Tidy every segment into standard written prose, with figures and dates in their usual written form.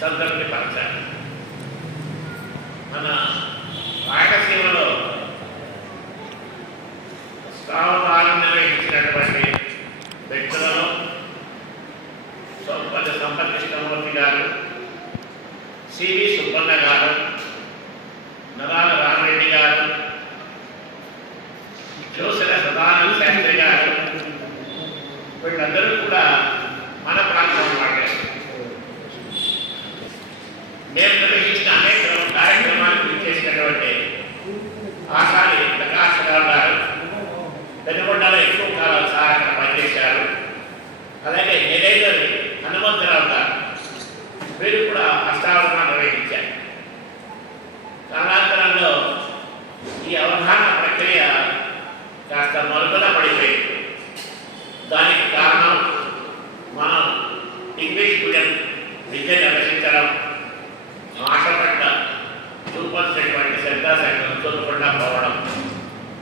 సంతృప్తిపరచాలి. మన రాయలసీమలో స్థావరాలు నిర్వహించినటువంటి వ్యక్తులలో సంపత్ కృష్ణమూర్తి గారు, సివి సుబ్బన్న గారు, నరాల రామరెడ్డి గారు, జోసెల సదానంద శాస్త్రి గారు, వీళ్ళందరూ కూడా మన ప్రాంతం వాడారు. మేము నిర్వహించిన అనేక కార్యక్రమాలు చేసినటువంటి ఆశాలి ప్రకాశరావు గారు పెనుగొండలో ఎక్కువ కాలం సహాయంగా పనిచేశారు. అలాగే ఎడైదరి హనుమంతరావు గారు, వీరు కూడా అష్టావరణ నిర్వహించారు. కాలాంతరంలో ఈ అవగాహన ప్రక్రియ కాస్త మరుగున పడిపోయింది. దానికి కారణం మనం ఇంగ్లీష్ మీడియం విద్యను అభ్యసించడం, భాష పట్ల చూపాల్సినటువంటి శ్రద్ధాశక్తులు చూపకుండా పోవడం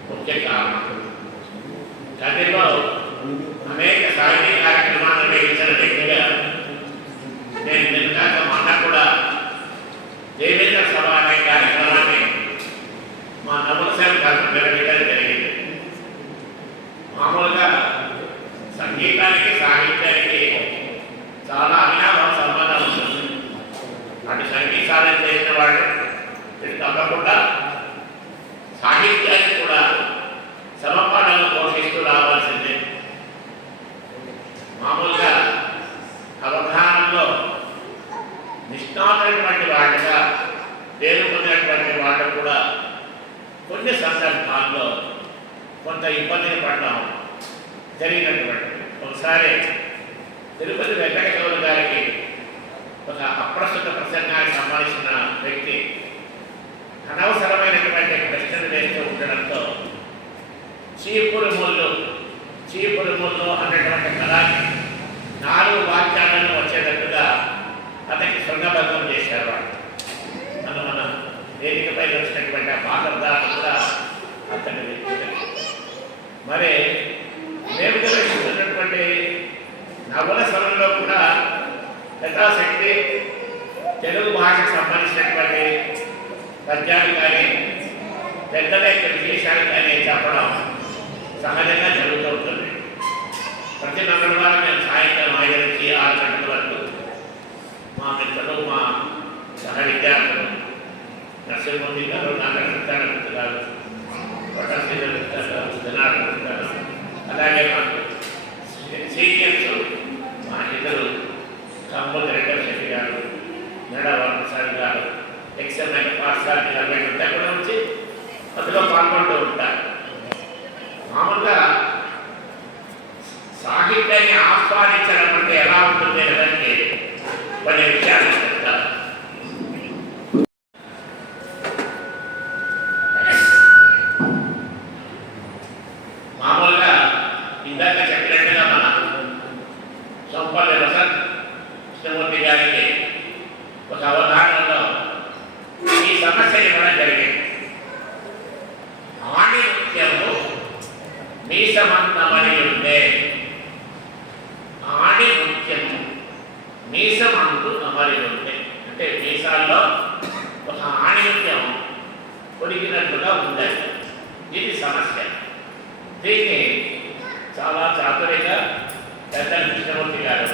ముఖ్య కారణం. గదిలో అనేక సాహిత్య కార్యక్రమాలు నిర్వహించిన వ్యక్తిగా నేను నిన్నగాక మొన్న కూడా దేవేంద్ర సభ అనే కార్యక్రమాన్ని మా నమోసేవ కాలం నిర్వహించడం జరిగింది. మామూలుగా సంగీతానికి సాహిత్యానికి చాలా అవినాభావ సంబంధం ఉంటుంది. అటు సంగీత సాధన చేసిన వాళ్ళు ఇది తప్పకుండా సాహిత్యాన్ని కూడా సమపాఠాలను పోషిస్తూ రావాల్సిందే. మామూలుగా అవగాహనలో నిష్ణాతమైనటువంటి వాటిగా పేరుకున్నటువంటి వాళ్ళు కూడా కొన్ని సందర్భాల్లో కొంత ఇబ్బందిని పడడం జరిగినటువంటి. ఒకసారి తిరుపతి వెంకటేశ్వర గారికి ఒక అప్రస్తుత ప్రసంగానికి సంబంధించిన వ్యక్తి అనవసరమైనటువంటి ప్రశ్నలు వేస్తూ ఉండడంతో చీపురుముళ్ళు అన్నటువంటి పదాన్ని 4 వాక్యాలను వచ్చేటట్టుగా అతనికి శృంగబద్ధం చేశారు. వాళ్ళు మన వేదికపై వచ్చినటువంటి ఆ పాత్రదారులు కూడా అతని మరి మేము నిర్వహిస్తున్నటువంటి నవల సభలో కూడా యథాశక్తి తెలుగు భాషకు సంబంధించినటువంటి పద్యాలు కానీ పెద్దల యొక్క విశేషాలు కానీ చెప్పడం సహజంగా జరుగుతూ ఉంటుంది. ప్రతి మంగళవారం మేము సాయంత్రం 5 నుంచి 6 గంటల వరకు మా మిత్రులు, మా సహ విద్యార్థులు నరసింహమూర్తి గారు, నాగరత్న గారు, జనార్దన్ గారు, అలాగే మాకు సీనియర్స్ మా ఇద్దరు కంబోజ్ రెడ్డి శెట్టి గారు, మేడవాసారి గారు, ఎక్స్ఎంఐ పాఠశాల గారు కూడా వచ్చి అందులో పాల్గొంటూ ఉంటారు. మామూలుగా సాహిత్యాన్ని ఆస్వాదించడం అంటే ఎలా ఉంటుంది అంటే కొన్ని విషయాలు చెప్తారు. మామూలుగా ఇందాక చెప్పినట్టుగా మన కృష్ణమూర్తి గారికి ఒక అవధానంలో ఈ సమస్య ఇవ్వడం జరిగింది. ఆణిముత్యము మీసమంతమని ఉండే, ఆణిముత్యము మీసమందు అమరి ఉండే, అంటే మీసాల్లో ఒక ఆణిముత్యం పొడిగినట్లుగా ఉండాలి. ఇది సమస్య. దీన్ని చాలా చాతుర్యంగా పెద్ద కృష్ణమూర్తి గారు